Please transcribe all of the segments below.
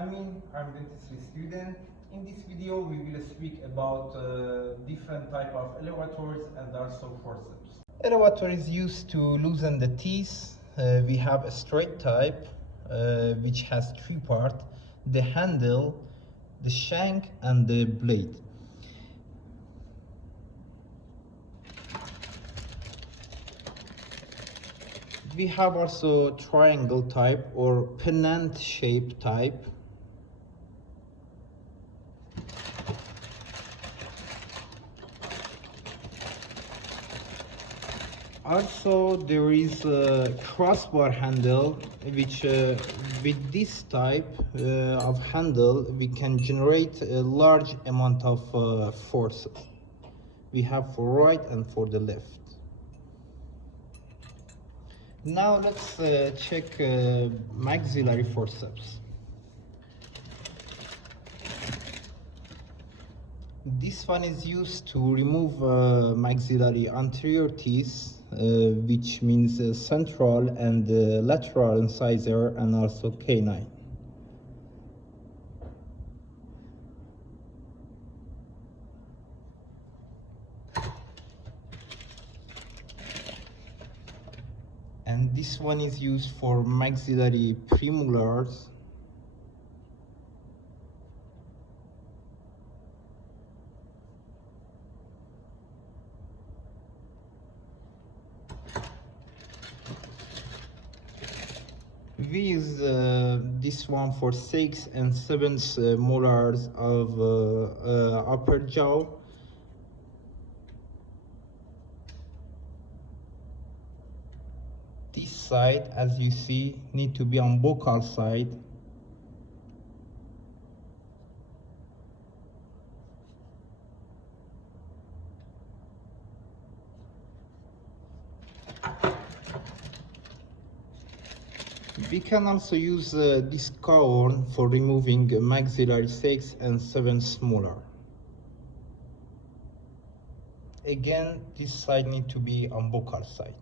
I'm dentistry student. In this video, we will speak about different type of elevators and also forceps. Elevator is used to loosen the teeth. We have a straight type, which has three parts: the handle, the shank, and the blade. We have also triangle type or pennant shape type. Also, there is a crossbar handle, which with this type of handle, we can generate a large amount of forces. We have for right and for the left. Now let's check maxillary forceps. This one is used to remove maxillary anterior teeth, which means central and lateral incisor and also canine. And this one is used for maxillary premolars. We use this one for 6th and 7th molars of upper jaw. This side, as you see, need to be on buccal side. We can also use this cone for removing maxillary 6th and 7th molar. Again, this side need to be on buccal side.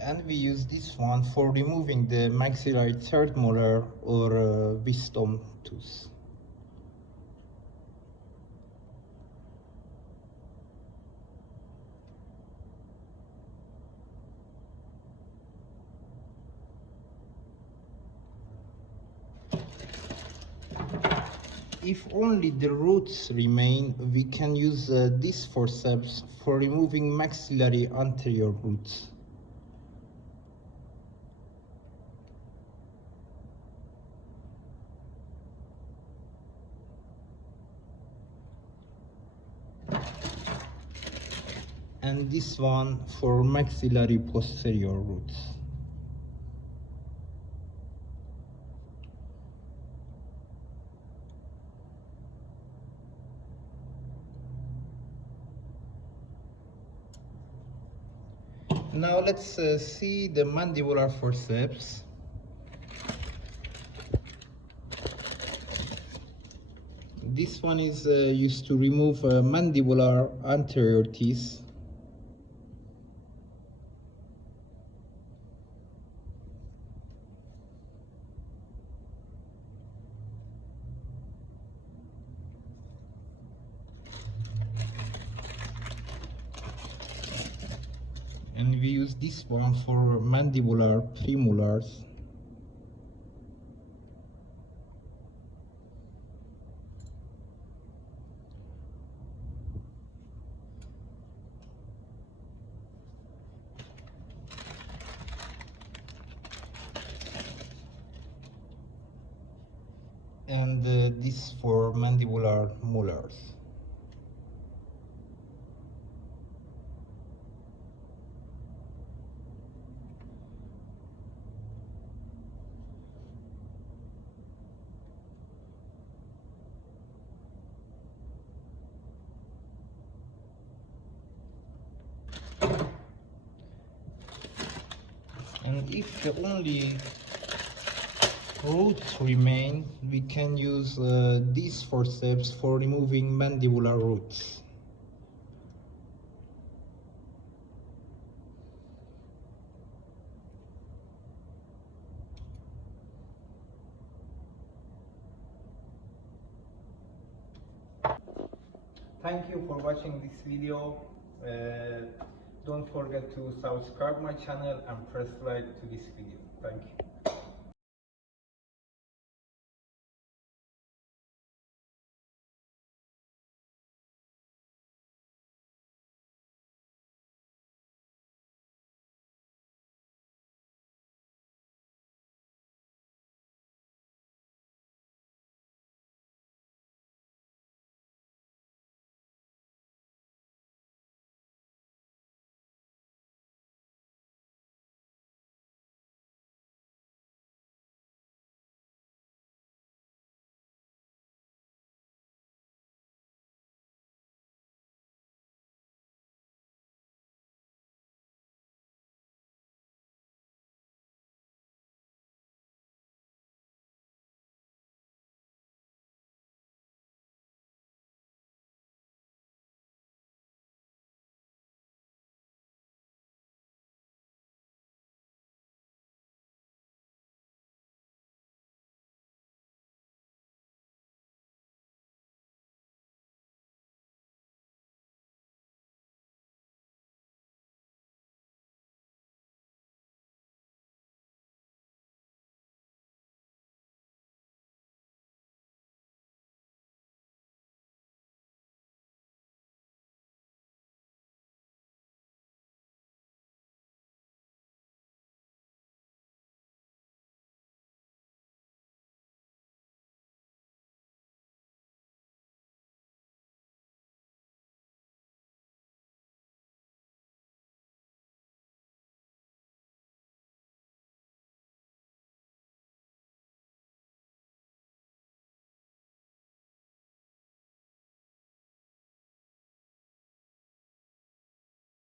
And we use this one for removing the maxillary 3rd molar or wisdom tooth. If only the roots remain, we can use this forceps for removing maxillary anterior roots. And this one for maxillary posterior roots. Now let's see the mandibular forceps. This one is used to remove mandibular anterior teeth. And we use this one for mandibular premolars. And this for mandibular molars. And if the only roots remain, we can use these forceps for removing mandibular roots. Thank you for watching this video. Don't forget to subscribe my channel and press like to this video. Thank you.